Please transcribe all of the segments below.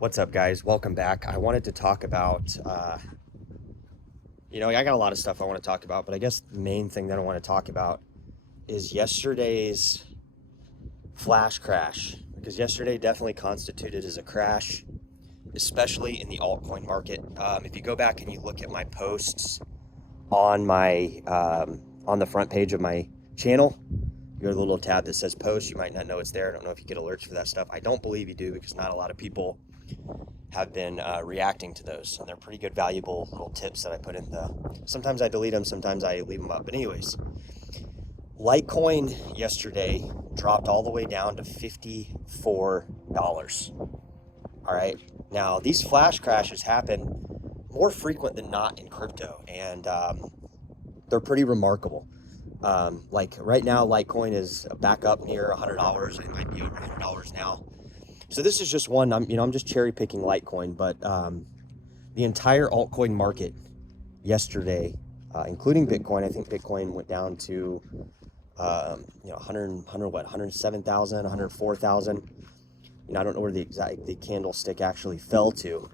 What's up, guys? Welcome back. I wanted to talk about, I got a lot of stuff I want to talk about, but I guess the main thing that I want to talk about is yesterday's flash crash, because yesterday definitely constituted as a crash, especially in the altcoin market. If you go back and you look at my posts on on the front page of my channel, you go to the little tab that says post. You might not know it's there. I don't know if you get alerts for that stuff. I don't believe you do because not a lot of people have been reacting to those. So they're pretty good, valuable little tips that I put in the. Sometimes I delete them, sometimes I leave them up. But anyways, Litecoin yesterday dropped all the way down to $54. All right. Now these flash crashes happen more frequent than not in crypto, and they're pretty remarkable. Like right now, Litecoin is back up near $100. It might be over $100 now. So this is just one. I'm just cherry picking Litecoin, but the entire altcoin market yesterday, including Bitcoin, I think Bitcoin went down to 107,000, 104,000. I don't know where the candlestick actually fell to,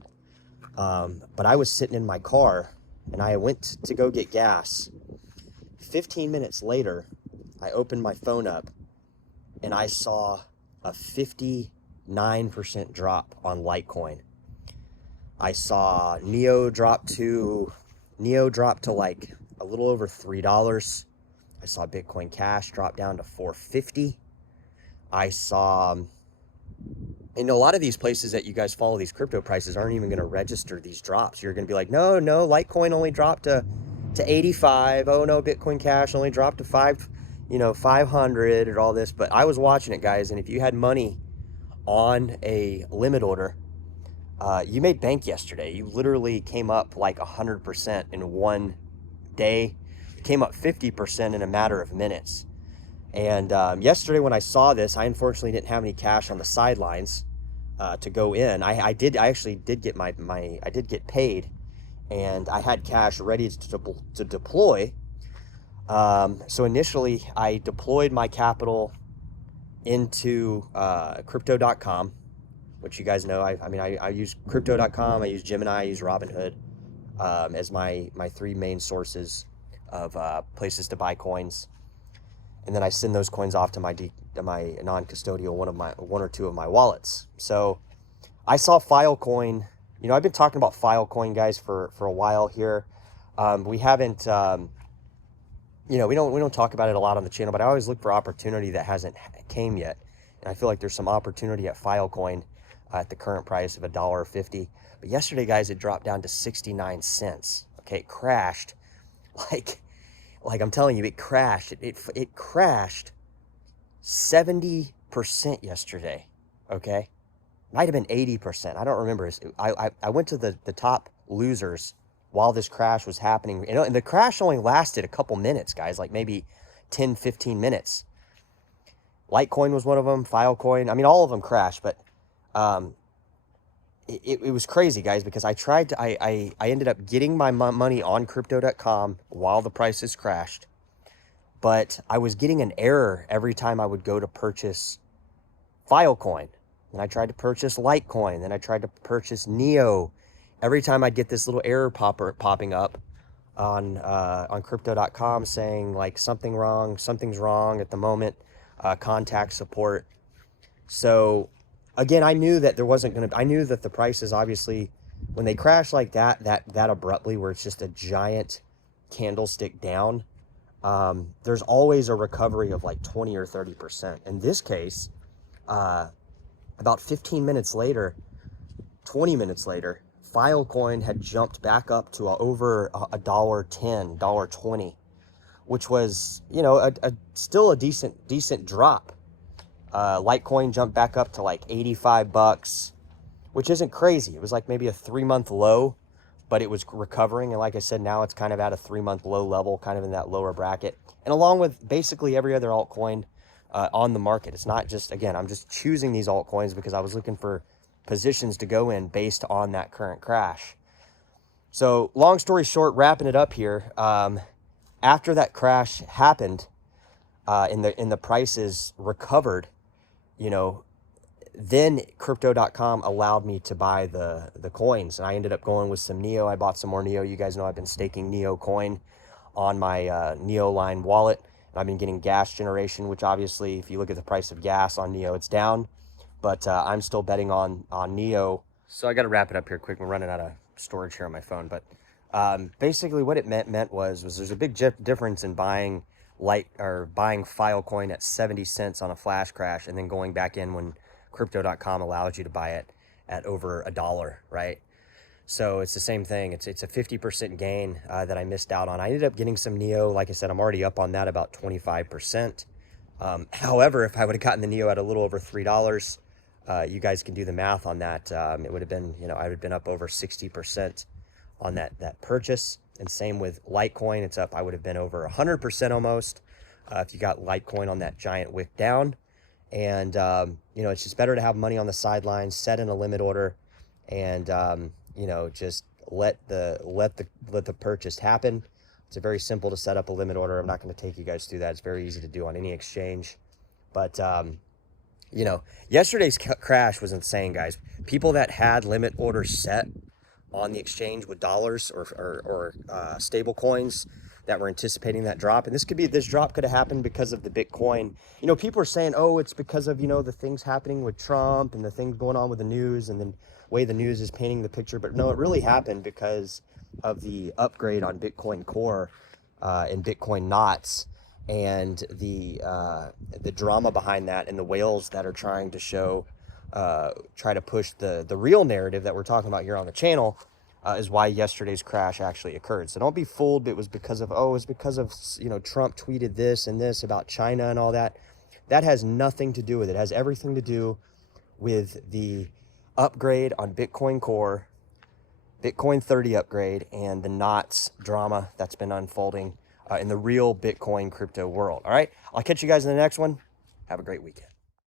but I was sitting in my car and I went to go get gas. 15 minutes later, I opened my phone up and I saw a 59% drop on Litecoin. I saw Neo drop to like a little over $3. I saw Bitcoin Cash drop down to 450. I saw, a lot of these places that you guys follow these crypto prices aren't even going to register these drops. You're going to be like, no, Litecoin only dropped to 85. Oh no, Bitcoin Cash only dropped to 500 and all this. But I was watching it, guys, and if you had money on a limit order, you made bank yesterday. You literally came up like 100% in one day. You came up 50% in a matter of minutes. And yesterday when I saw this, I unfortunately didn't have any cash on the sidelines to go in. I actually did get I did get paid, and I had cash ready to deploy. So initially I deployed my capital into crypto.com, which you guys know. I use crypto.com, I use Gemini, I use Robinhood as my three main sources of places to buy coins. And then I send those coins off to my non-custodial one or two of my wallets. So I saw Filecoin. I've been talking about Filecoin, guys, for a while here. We haven't, we don't talk about it a lot on the channel, but I always look for opportunity that hasn't came yet. And I feel like there's some opportunity at Filecoin at the current price of $1.50. But yesterday, guys, it dropped down to 69 cents. Okay, it crashed like I'm telling you, it crashed. It crashed 70% yesterday. Okay, might have been 80%. I don't remember. I went to the top losers while this crash was happening. And the crash only lasted a couple minutes, guys, like maybe 10, 15 minutes. Litecoin was one of them. Filecoin. I mean, all of them crashed, but it was crazy, guys, because I ended up getting my money on crypto.com while the prices crashed, but I was getting an error every time I would go to purchase Filecoin. And I tried to purchase Litecoin, then I tried to purchase Neo. Every time I'd get this little error popping up on crypto.com saying like something's wrong at the moment, contact support. So again, I knew that I knew that the prices, obviously, when they crash like that abruptly, where it's just a giant candlestick down, there's always a recovery of like 20 or 30%. In this case, about 15 minutes later, 20 minutes later, Filecoin had jumped back up to over $1.10, $1.20, which was, still a decent drop. Litecoin jumped back up to like $85, which isn't crazy. It was like maybe a 3-month low, but it was recovering. And like I said, now it's kind of at a 3-month low level, kind of in that lower bracket. And along with basically every other altcoin on the market, it's not just, again, I'm just choosing these altcoins because I was looking for positions to go in based on that current crash. So long story short, wrapping it up here, after that crash happened, and the prices recovered, then crypto.com allowed me to buy the coins, and I ended up going with some Neo. I bought some more Neo. You guys know I've been staking Neo coin on my Neo Line wallet, and I've been getting gas generation, which obviously, if you look at the price of gas on Neo, it's down, but I'm still betting on Neo. So I got to wrap it up here quick. We're running out of storage here on my phone, but basically what it meant was there's a big difference in buying buying Filecoin at 70 cents on a flash crash and then going back in when crypto.com allows you to buy it at over $1, right? So it's the same thing. It's a 50% gain that I missed out on. I ended up getting some Neo. Like I said, I'm already up on that about 25%. However, if I would have gotten the Neo at a little over $3, you guys can do the math on that. It would have been, I would have been up over 60% on that purchase. And same with Litecoin. It's up. I would have been over 100% almost if you got Litecoin on that giant wick down. And it's just better to have money on the sidelines, set in a limit order, and just let the purchase happen. It's very simple to set up a limit order. I'm not going to take you guys through that. It's very easy to do on any exchange. But yesterday's crash was insane, guys. People that had limit orders set on the exchange with dollars or stable coins that were anticipating that drop. And this drop could have happened because of the Bitcoin. People are saying, oh, it's because of, the things happening with Trump and the things going on with the news and the way the news is painting the picture. But no, it really happened because of the upgrade on Bitcoin Core and Bitcoin Knots and the drama behind that and the whales that are trying to try to push the real narrative that we're talking about here on the channel. Is why yesterday's crash actually occurred. So don't be fooled. It was because of, Trump tweeted this and this about China and all that. That has nothing to do with it. It has everything to do with the upgrade on Bitcoin Core, Bitcoin 30 upgrade, and the Knots drama that's been unfolding in the real Bitcoin crypto world. All right. I'll catch you guys in the next one. Have a great weekend.